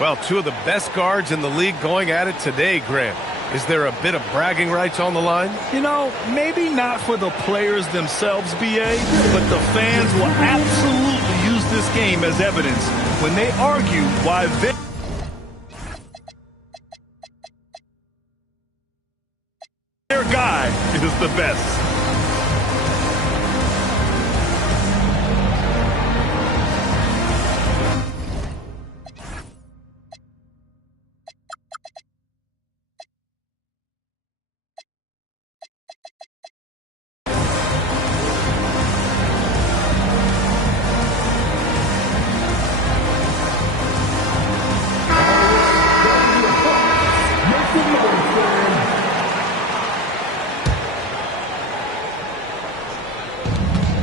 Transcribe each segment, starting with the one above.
Well, two of the best guards in the league going at it today, Grant. Is there a bit of bragging rights on the line? You know, maybe not for the players themselves, BA, but the fans will absolutely use this game as evidence when they argue why their guy is the best.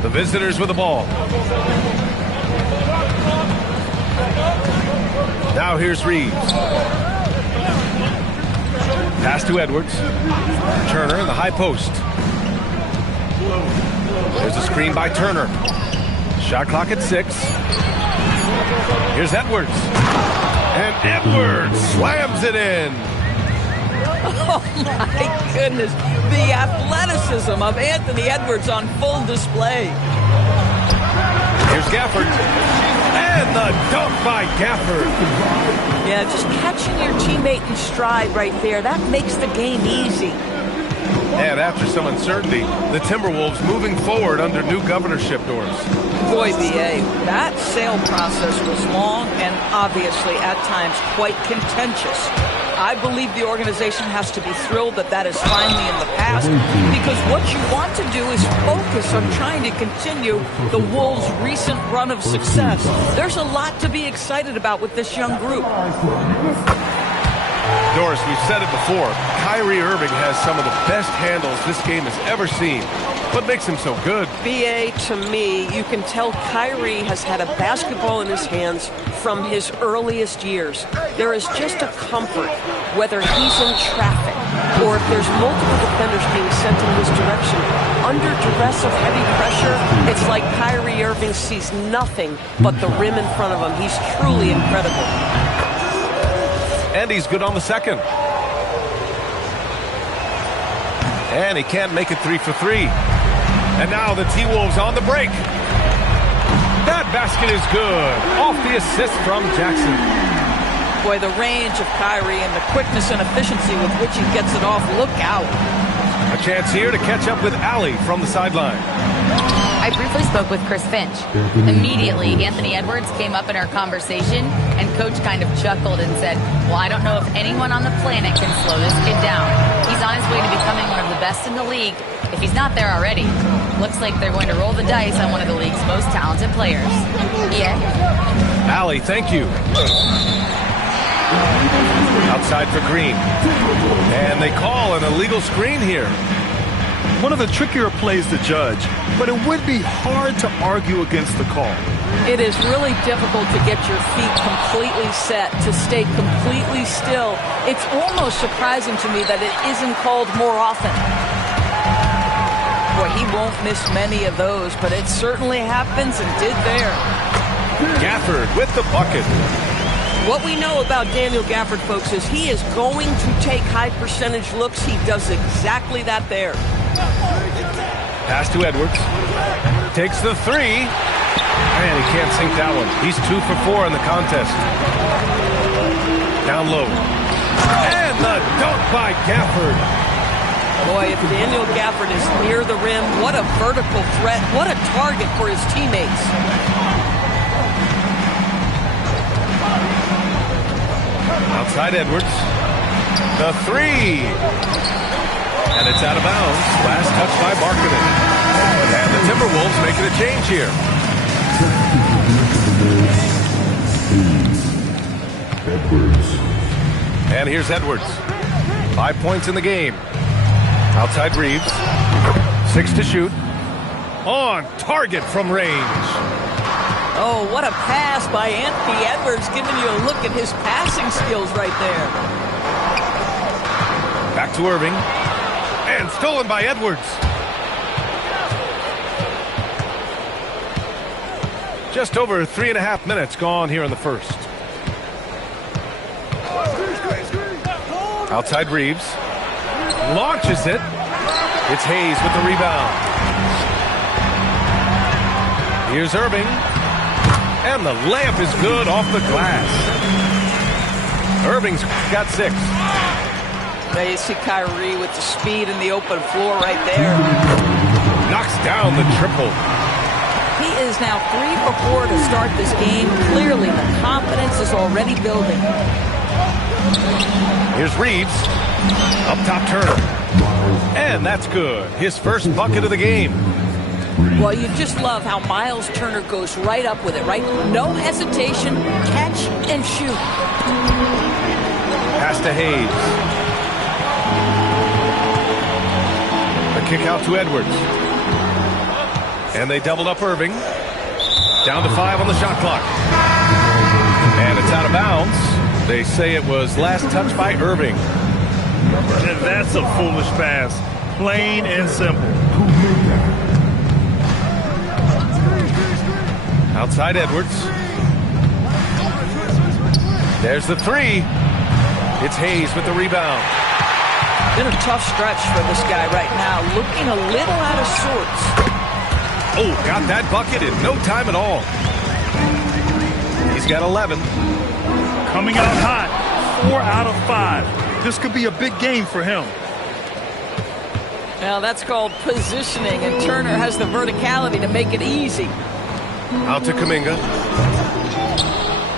The visitors with the ball. Now here's Reeves. Pass to Edwards. Turner in the high post. There's a screen by Turner. Shot clock at 6. Here's Edwards. And Edwards slams it in. Oh, my goodness. The athleticism of Anthony Edwards on full display. Here's Gafford. And the dunk by Gafford. Yeah, just catching your teammate in stride right there. That makes the game easy. And after some uncertainty, the Timberwolves moving forward under new governorship doors. Boy, B.A., that sale process was long and obviously at times quite contentious. I believe the organization has to be thrilled that that is finally in the past, because what you want to do is focus on trying to continue the Wolves' recent run of success. There's a lot to be excited about with this young group. Doris, we've said it before, Kyrie Irving has some of the best handles this game has ever seen. What makes him so good? B.A., to me, you can tell Kyrie has had a basketball in his hands from his earliest years. There is just a comfort, whether he's in traffic or if there's multiple defenders being sent in his direction. Under duress of heavy pressure, it's like Kyrie Irving sees nothing but the rim in front of him. He's truly incredible. And he's good on the second. And he can't make it 3 for 3. And now the T-Wolves on the break. That basket is good. Off the assist from Jackson. Boy, the range of Kyrie and the quickness and efficiency with which he gets it off. Look out. A chance here to catch up with Allie from the sideline. I briefly spoke with Chris Finch. Immediately, Anthony Edwards came up in our conversation, and Coach kind of chuckled and said, well, I don't know if anyone on the planet can slow this kid down. He's on his way to becoming one of the best in the league, if he's not there already. Looks like they're going to roll the dice on one of the league's most talented players. Yeah. Allie, thank you. Outside for Green. And they call an illegal screen here. One of the trickier plays to judge, but it would be hard to argue against the call. It is really difficult to get your feet completely set, to stay completely still. It's almost surprising to me that it isn't called more often. Boy, he won't miss many of those, but it certainly happens and did there. Gafford with the bucket. What we know about Daniel Gafford, folks, is he is going to take high percentage looks. He does exactly that there. Pass to Edwards. Takes the 3. And he can't sink that one. He's 2 for 4 in the contest. Down low. And the dunk by Gafford. Boy, if Daniel Gafford is near the rim, what a vertical threat. What a target for his teammates. Outside Edwards. The 3. And it's out of bounds. Last touch by Markkanen. And the Timberwolves making a change here. And here's Edwards. 5 points in the game. Outside Reeves. 6 to shoot. On target from range. Oh, what a pass by Anthony Edwards, giving you a look at his passing skills right there. Back to Irving. And stolen by Edwards. Just over 3.5 minutes gone here in the first. Outside Reeves. Launches it. It's Hayes with the rebound. Here's Irving. And the layup is good off the glass. Irving's got 6. There you see Kyrie with the speed and the open floor right there. Knocks down the triple. He is now 3 for 4 to start this game. Clearly, the confidence is already building. Here's Reeves. Up top, Turner. And that's good. His first bucket of the game. Well, you just love how Miles Turner goes right up with it, right? No hesitation, catch and shoot. Pass to Hayes. The kick out to Edwards. And they doubled up Irving. Down to 5 on the shot clock. And it's out of bounds. They say it was last touched by Irving. And that's a foolish pass. Plain and simple. Outside Edwards. There's the 3. It's Hayes with the rebound. Been a tough stretch for this guy right now. Looking a little out of sorts. Oh, got that bucket in no time at all. He's got 11. Coming out hot. 4 out of 5. This could be a big game for him. Now that's called positioning, and Turner has the verticality to make it easy. Out to Kuminga.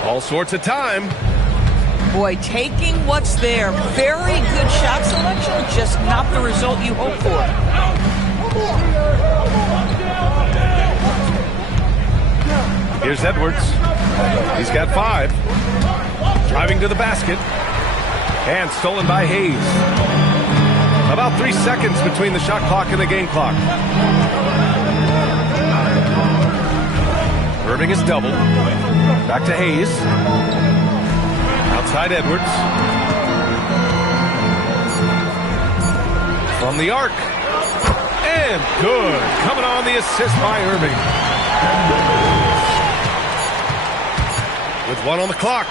All sorts of time. Boy, taking what's there. Very good shot selection, just not the result you hope for. Here's Edwards. He's got 5. Driving to the basket. And stolen by Hayes. About 3 seconds between the shot clock and the game clock. Irving is doubled. Back to Hayes. Outside Edwards. From the arc. And good. Coming on the assist by Irving. With 1 on the clock.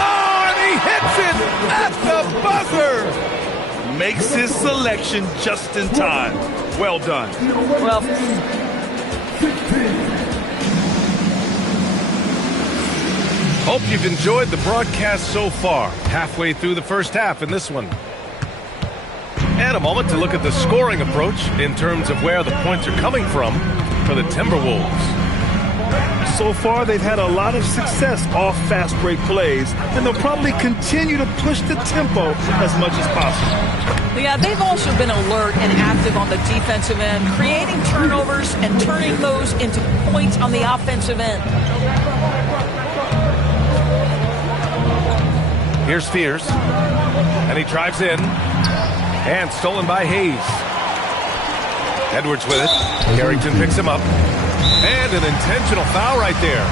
Oh, and he hits it at the buzzer. Makes his selection just in time. Well done. Well, hope you've enjoyed the broadcast so far. Halfway through the first half in this one. And a moment to look at the scoring approach in terms of where the points are coming from for the Timberwolves. So far, they've had a lot of success off fast break plays, and they'll probably continue to push the tempo as much as possible. yeah, they've also been alert and active on the defensive end, creating turnovers and turning those into points on the offensive end. Here's Fears. And he drives in. And stolen by Hayes. Edwards with it. Carrington picks him up. And an intentional foul right there.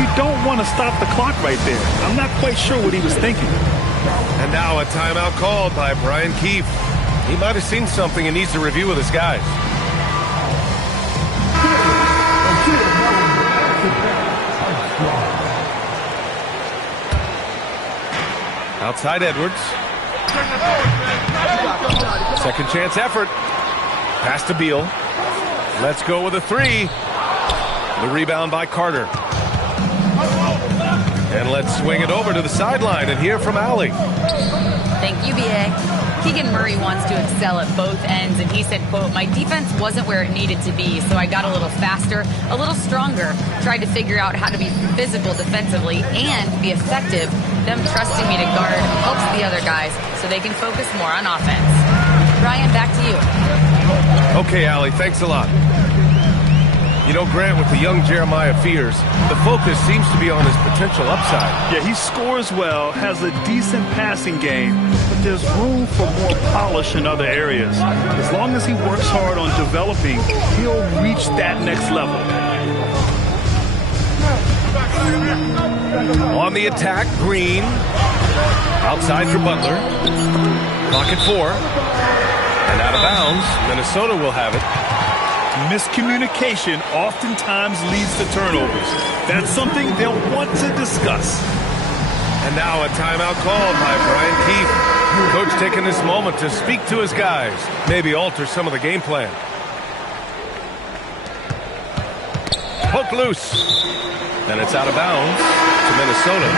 You don't want to stop the clock right there. I'm not quite sure what he was thinking. And now a timeout called by Brian Keefe. He might have seen something and needs to review with his guys. Outside Edwards. Second chance effort. Pass to Beal. Let's go with a 3. The rebound by Carter. And let's swing it over to the sideline and hear from Allie. Thank you, B.A. Keegan Murray wants to excel at both ends, and he said, quote, "My defense wasn't where it needed to be, so I got a little faster, a little stronger, tried to figure out how to be physical defensively and be effective. Them trusting me to guard helps the other guys so they can focus more on offense." Brian, back to you. Okay, Allie, thanks a lot. You know, Grant, with the young Jeremiah Fears, the focus seems to be on his potential upside. Yeah, he scores well, has a decent passing game, but there's room for more polish in other areas. As long as he works hard on developing, he'll reach that next level. On the attack, Green. Outside for Butler. Clock at 4. And out of bounds, Minnesota will have it. Miscommunication oftentimes leads to turnovers. That's something they'll want to discuss. And now a timeout called by Brian Keefe. Coach taking this moment to speak to his guys, maybe alter some of the game plan. Hook loose. And it's out of bounds to Minnesota.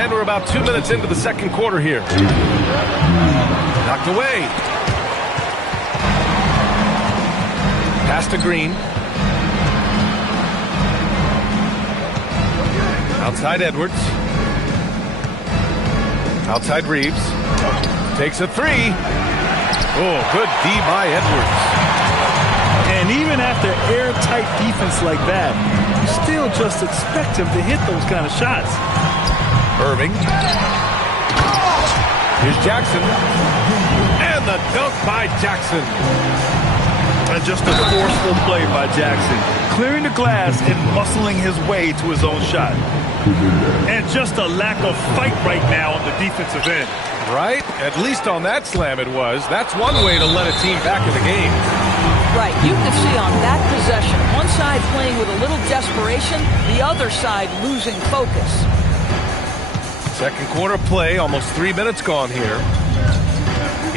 And we're about 2 minutes into the second quarter here. Knocked away. Pass to Green. Outside Edwards. Outside Reeves. Takes a three. Oh, good D by Edwards. And even after airtight defense like that, you still just expect him to hit those kind of shots. Irving. Here's Jackson. And the dunk by Jackson. And just a forceful play by Jackson. Clearing the glass and muscling his way to his own shot. And just a lack of fight right now on the defensive end. Right? At least on that slam it was. That's one way to let a team back in the game. Right. You can see on that possession, one side playing with a little desperation, the other side losing focus. Second quarter play, almost 3 minutes gone here.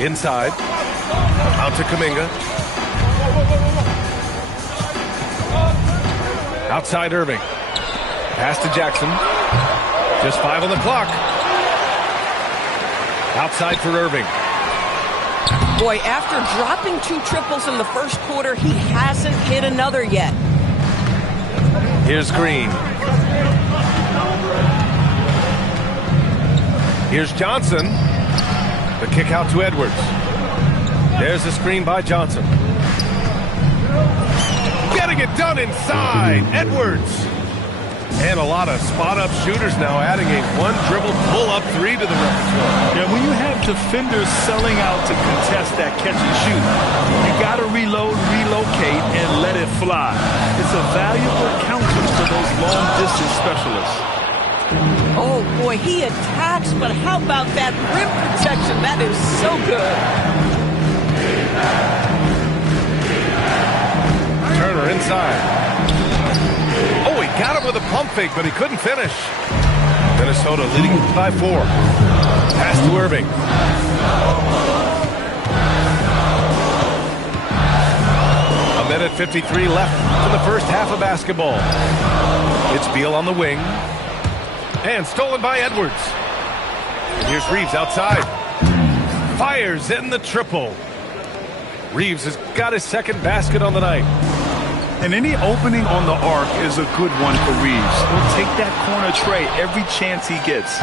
Inside. Out to Kuminga. Outside Irving. Pass to Jackson. Just 5 on the clock. Outside for Irving. Boy, after dropping 2 triples in the first quarter, he hasn't hit another yet. Here's Green. Here's Johnson. The kick out to Edwards. There's the screen by Johnson. Getting it done inside. Edwards. And a lot of spot-up shooters now, adding a one-dribble pull-up three to the repertoire. Yeah, when you have defenders selling out to contest that catch and shoot, you got to reload, relocate, and let it fly. It's a valuable counter for those long-distance specialists. Oh, boy, he attacks, but how about that rim protection? That is so good. Turner inside. Oh, he got him with a pump fake, but he couldn't finish. Minnesota leading by 4. Pass to Irving. A minute 53 left in the first half of basketball. It's Beal on the wing. And stolen by Edwards. And here's Reeves outside. Fires in the triple. Reeves has got his second basket on the night. And any opening on the arc is a good one for Reeves. He'll take that corner tray every chance he gets.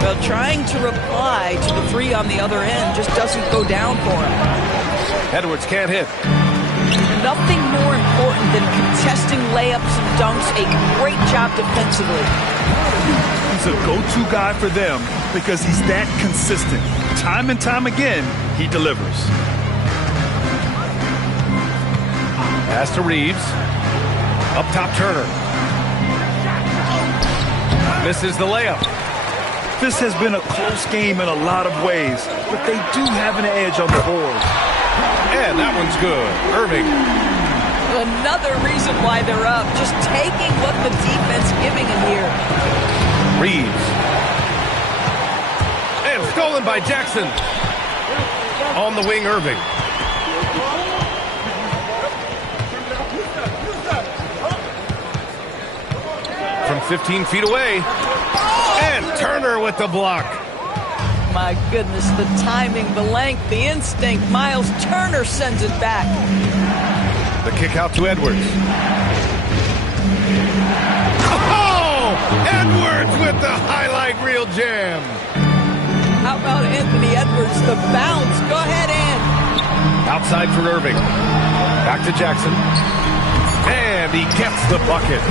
Well, trying to reply to the three on the other end just doesn't go down for him. Edwards can't hit. Nothing more important than contesting layups and dunks. A great job defensively. He's a go-to guy for them because he's that consistent. Time and time again, he delivers. Pass to Reeves. Up top, Turner. Misses the layup. This has been a close game in a lot of ways, but they do have an edge on the board. And that one's good. Irving. Another reason why they're up. Just taking what the defense giving him here. Reeves. And stolen by Jackson. On the wing, Irving. From 15 feet away. And Turner with the block. My goodness, the timing, the length, the instinct. Miles Turner sends it back. The kick out to Edwards. Oh! Edwards with the highlight reel jam. How about Anthony Edwards, the bounce? Go ahead, Ant. Outside for Irving. Back to Jackson. And he gets the bucket.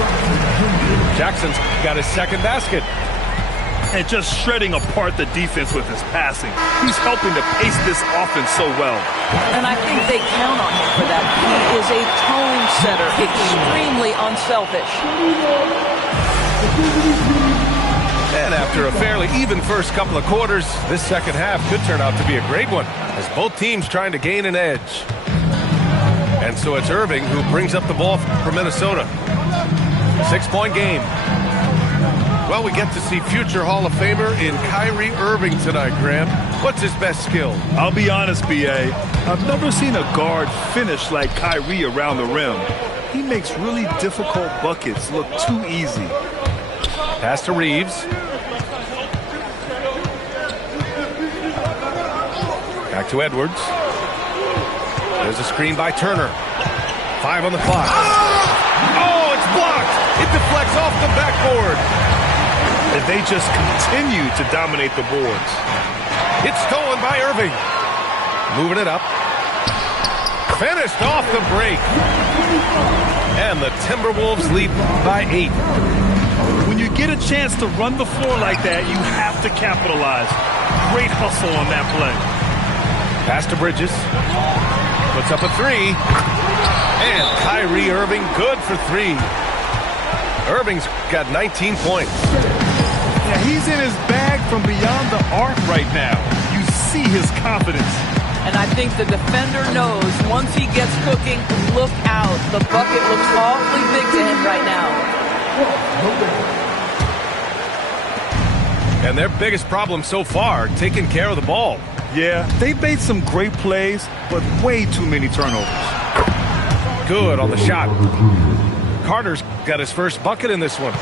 Jackson's got his second basket. And just shredding apart the defense with his passing. He's helping to pace this offense so well. And I think they count on him for that. He is a tone setter, extremely unselfish. And after a fairly even first couple of quarters, this second half could turn out to be a great one, as both teams trying to gain an edge. And so it's Irving who brings up the ball for Minnesota. 6-point game. Well, we get to see future Hall of Famer in Kyrie Irving tonight, Graham. What's his best skill? I'll be honest, B.A. I've never seen a guard finish like Kyrie around the rim. He makes really difficult buckets look too easy. Pass to Reeves. Back to Edwards. There's a screen by Turner. 5 on the clock. Oh, it's blocked. It deflects off the backboard. And they just continue to dominate the boards. It's stolen by Irving. Moving it up. Finished off the break. And the Timberwolves lead by 8. When you get a chance to run the floor like that, you have to capitalize. Great hustle on that play. Pass to Bridges. Puts up a 3. And Kyrie Irving good for 3. Irving's got 19 points. Yeah, he's in his bag from beyond the arc right now. You see his confidence. And I think the defender knows once he gets cooking, look out. The bucket looks awfully big to him right now. And their biggest problem so far, taking care of the ball. Yeah, they've made some great plays, but way too many turnovers. Good on the shot. Carter's got his first bucket in this one.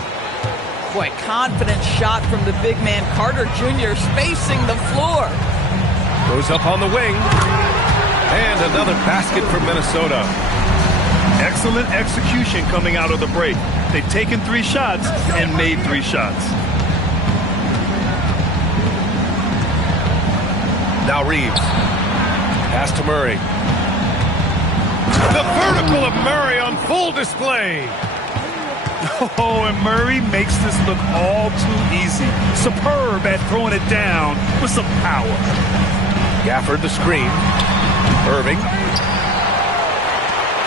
Boy, confident shot from the big man. Carter Jr. spacing the floor. Goes up on the wing. And another basket for Minnesota. Excellent execution coming out of the break. They've taken 3 shots and made 3 shots. Now Reeves. Pass to Murray. The vertical of Murray on full display. Oh, and Murray makes this look all too easy. Superb at throwing it down with some power. Gafford the screen. Irving.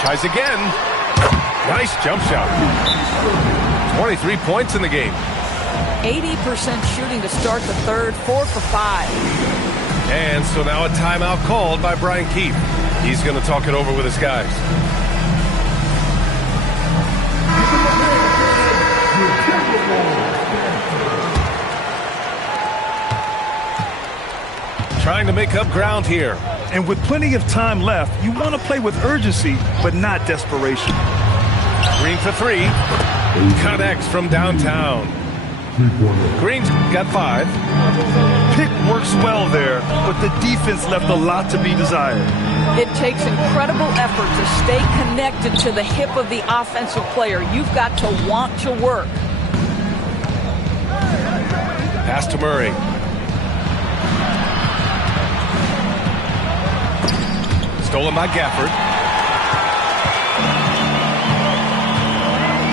Tries again. Nice jump shot. 23 points in the game. 80% shooting to start the third, 4 for 5. And so now a timeout called by Brian Keefe. He's going to talk it over with his guys. Trying to make up ground here. And with plenty of time left, you want to play with urgency, but not desperation. Green for 3. Connects from downtown. Green's got 5. Pick works well there, but the defense left a lot to be desired. It takes incredible effort to stay connected to the hip of the offensive player. You've got to want to work. Pass to Murray. Stolen by Gafford.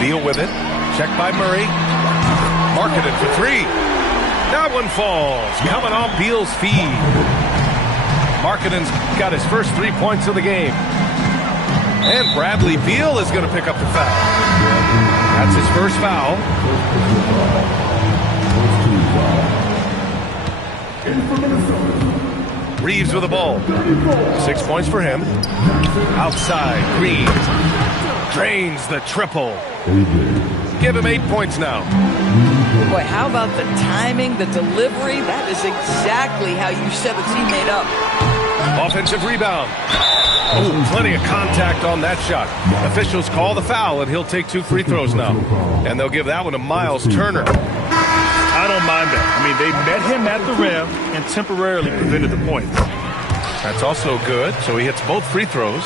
Beal with it. Checked by Murray. Marketed for 3. That one falls. Coming off Beal's feed. Markeden's got his first 3 points of the game. And Bradley Beal is going to pick up the foul. That's his first foul. Reeves with the ball. 6 points for him. Outside, Green drains the triple. Give him 8 points now. Boy, how about the timing, the delivery? That is exactly how you set a teammate up. Offensive rebound. Oh, plenty of contact on that shot. Officials call the foul, and he'll take 2 free throws now. And they'll give that one to Miles Turner. I don't mind that. I mean, they met him at the rim and temporarily prevented the points. That's also good, so he hits both free throws.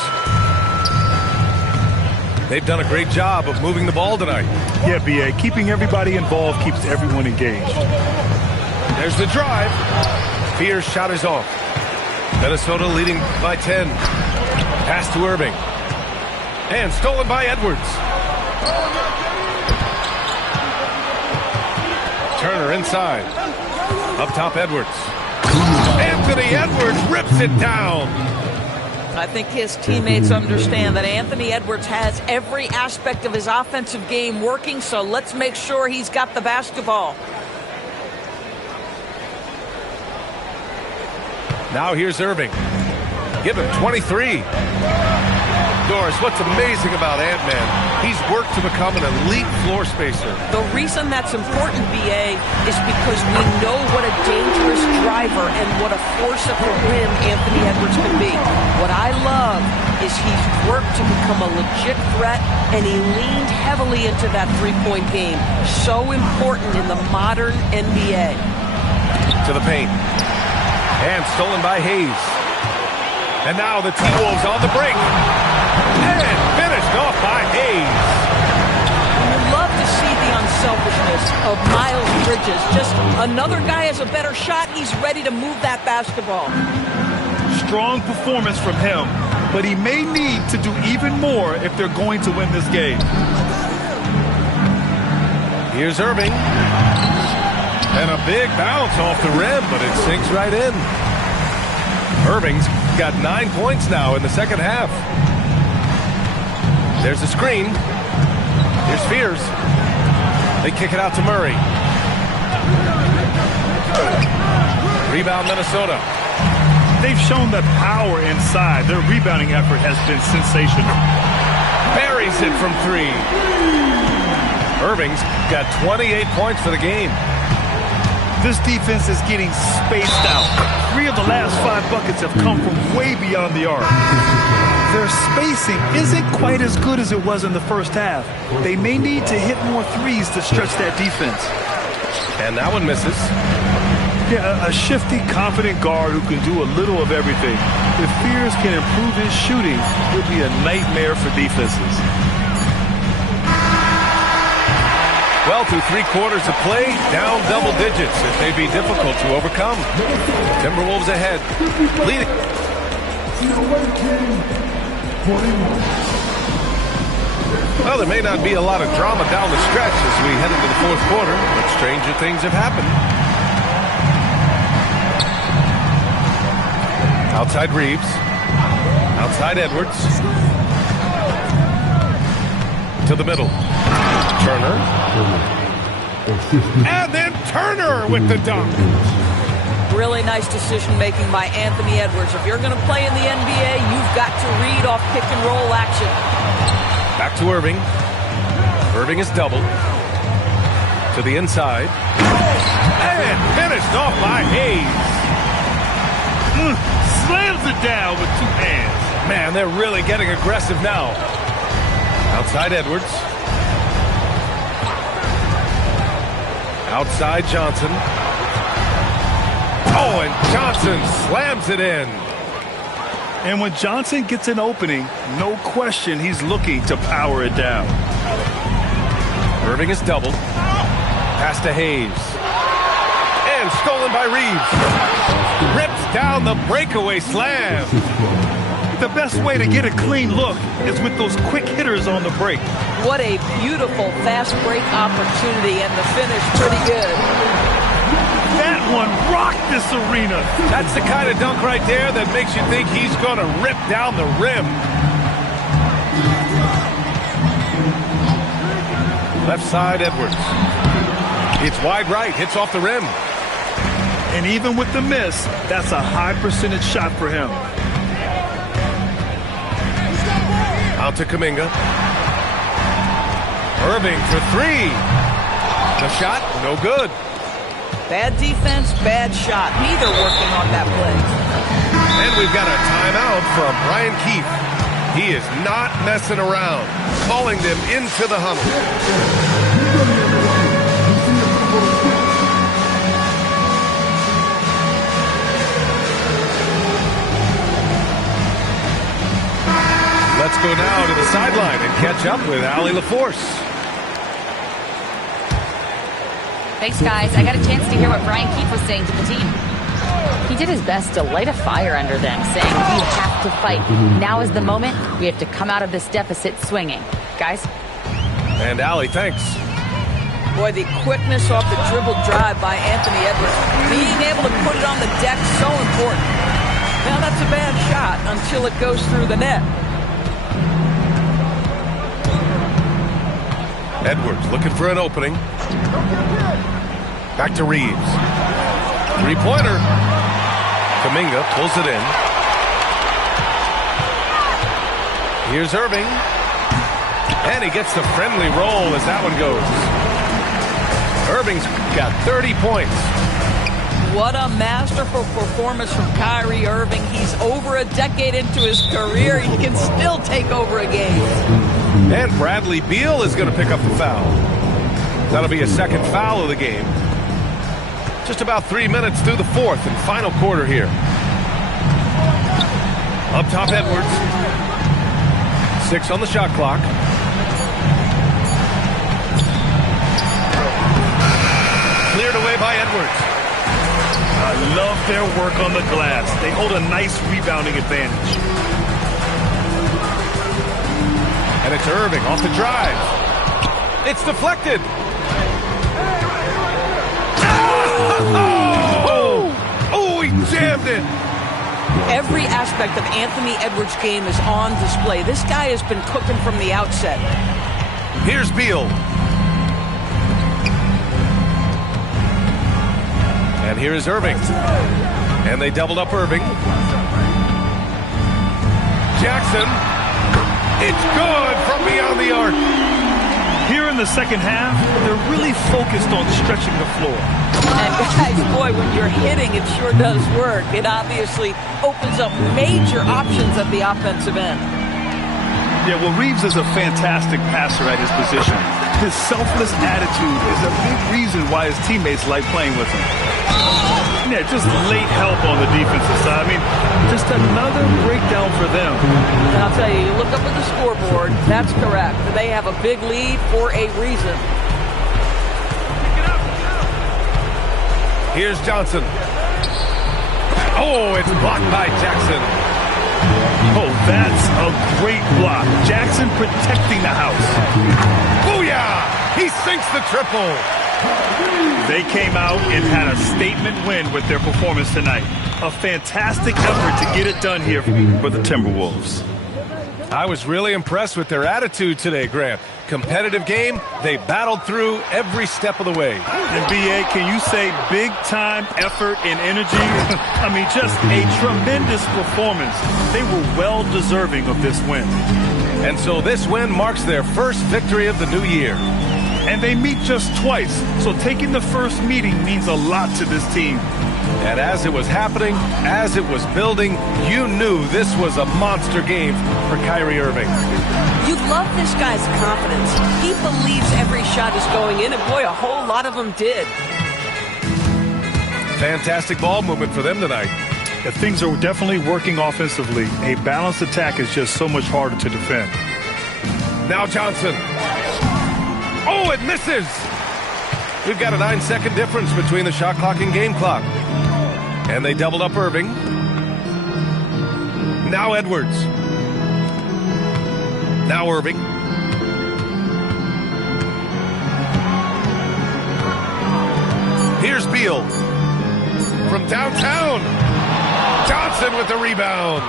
They've done a great job of moving the ball tonight. Yeah, B.A., keeping everybody involved keeps everyone engaged. There's the drive. Fear's shot is off. Minnesota leading by 10. Pass to Irving. And stolen by Edwards. Turner inside. Up top, Edwards. Anthony Edwards rips it down. I think his teammates understand that Anthony Edwards has every aspect of his offensive game working, so let's make sure he's got the basketball. Now here's Irving. Give him 23. Doris, what's amazing about Ant-Man, he's worked to become an elite floor spacer. The reason that's important, B.A., is because we know what a dangerous driver and what a force at the rim Anthony Edwards can be. What I love is he's worked to become a legit threat, and he leaned heavily into that three-point game. So important in the modern NBA. To the paint. And stolen by Hayes. And now the T-Wolves on the break. And finished off by Hayes. You love to see the unselfishness of Miles Bridges. Just another guy has a better shot. He's ready to move that basketball. Strong performance from him, but he may need to do even more if they're going to win this game. Here's Irving. And a big bounce off the rim, but it sinks right in. Irving's got 9 points now in the second half. There's a screen. Here's Fears. They kick it out to Murray. Rebound Minnesota. They've shown that power inside. Their rebounding effort has been sensational. Buries it from three. Irving's got 28 points for the game. This defense is getting spaced out. 3 of the last 5 buckets have come from way beyond the arc. Their spacing isn't quite as good as it was in the first half. They may need to hit more threes to stretch that defense. And that one misses. Yeah, a shifty, confident guard who can do a little of everything. If Fears can improve his shooting, he'll be a nightmare for defenses. Well, through 3 quarters of play, down double digits. It may be difficult to overcome. Timberwolves ahead, leading. Well, there may not be a lot of drama down the stretch as we head into the fourth quarter, but stranger things have happened. Outside Reeves. Outside Edwards. To the middle. Turner. And then Turner with the dunk. Really nice decision-making by Anthony Edwards. If you're going to play in the NBA, you've got to read off pick-and-roll action. Back to Irving. Irving is doubled. To the inside. And finished off by Hayes. Slams it down with 2 hands. Man, they're really getting aggressive now. Outside Edwards. Outside Johnson. Oh, and Johnson slams it in. And when Johnson gets an opening, no question he's looking to power it down. Irving is doubled. Pass to Hayes. And stolen by Reeves. Rips down the breakaway slam. The best way to get a clean look is with those quick hitters on the break. What a beautiful fast break opportunity, and the finish pretty good. That one rocked this arena. That's the kind of dunk right there that makes you think he's going to rip down the rim. Left side, Edwards. It's wide right, hits off the rim. And even with the miss, that's a high percentage shot for him. Out to Kuminga. Irving for 3. The shot, no good. Bad defense, bad shot. Neither working on that play. And we've got a timeout from Brian Keefe. He is not messing around, calling them into the huddle. Let's go now to the sideline and catch up with Allie LaForce. Thanks, guys. I got a chance to hear what Brian Keefe was saying to the team. He did his best to light a fire under them, saying we have to fight. Now is the moment. We have to come out of this deficit swinging. Guys? And Allie, thanks. Boy, the quickness off the dribble drive by Anthony Edwards. Being able to put it on the deck, so important. Now, that's a bad shot until it goes through the net. Edwards looking for an opening. Back to Reeves. 3-pointer. Kuminga pulls it in. Here's Irving. And he gets the friendly roll as that one goes. Irving's got 30 points. What a masterful performance from Kyrie Irving. He's over a decade into his career. He can still take over a game. And Bradley Beal is going to pick up the foul. That'll be a second foul of the game. Just about 3 minutes through the fourth and final quarter here. Up top, Edwards. 6 on the shot clock. Cleared away by Edwards. I love their work on the glass. They hold a nice rebounding advantage. And it's Irving off the drive. It's deflected. Oh, he jammed it. Every aspect of Anthony Edwards' game is on display. This guy has been cooking from the outset. Here's Beal. And here is Irving. And they doubled up Irving. Jackson. It's good from beyond the arc. Here in the second half, they're really focused on stretching the floor. And guys, boy, when you're hitting, it sure does work. It obviously opens up major options at the offensive end. Yeah, well, Reeves is a fantastic passer at his position. His selfless attitude is a big reason why his teammates like playing with him. Yeah, just late help on the defensive side. I mean, just another breakdown for them. And I'll tell you, you look up at the scoreboard, that's correct. They have a big lead for a reason. Here's Johnson. Oh, it's blocked by Jackson. Oh, that's a great block. Jackson protecting the house. Booyah! He sinks the triple. They came out and had a statement win with their performance tonight. A fantastic effort to get it done here for the Timberwolves. I was really impressed with their attitude today, Grant. Competitive game, they battled through every step of the way. And B.A., can you say big-time effort and energy? I mean, just a tremendous performance. They were well deserving of this win. And so this win marks their first victory of the new year. And they meet just twice, so taking the first meeting means a lot to this team. And as it was happening, as it was building, you knew this was a monster game for Kyrie Irving. You love this guy's confidence. He believes every shot is going in, and boy, a whole lot of them did. Fantastic ball movement for them tonight. If things are definitely working offensively, a balanced attack is just so much harder to defend. Now Johnson. Oh, it misses! We've got a 9-second difference between the shot clock and game clock. And they doubled up Irving. Now Edwards. Now Irving. Here's Beal. From downtown. Johnson with the rebound.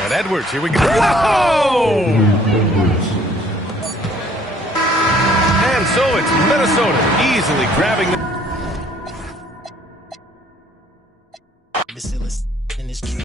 And Edwards, here we go. Whoa! And so it's Minnesota easily grabbing the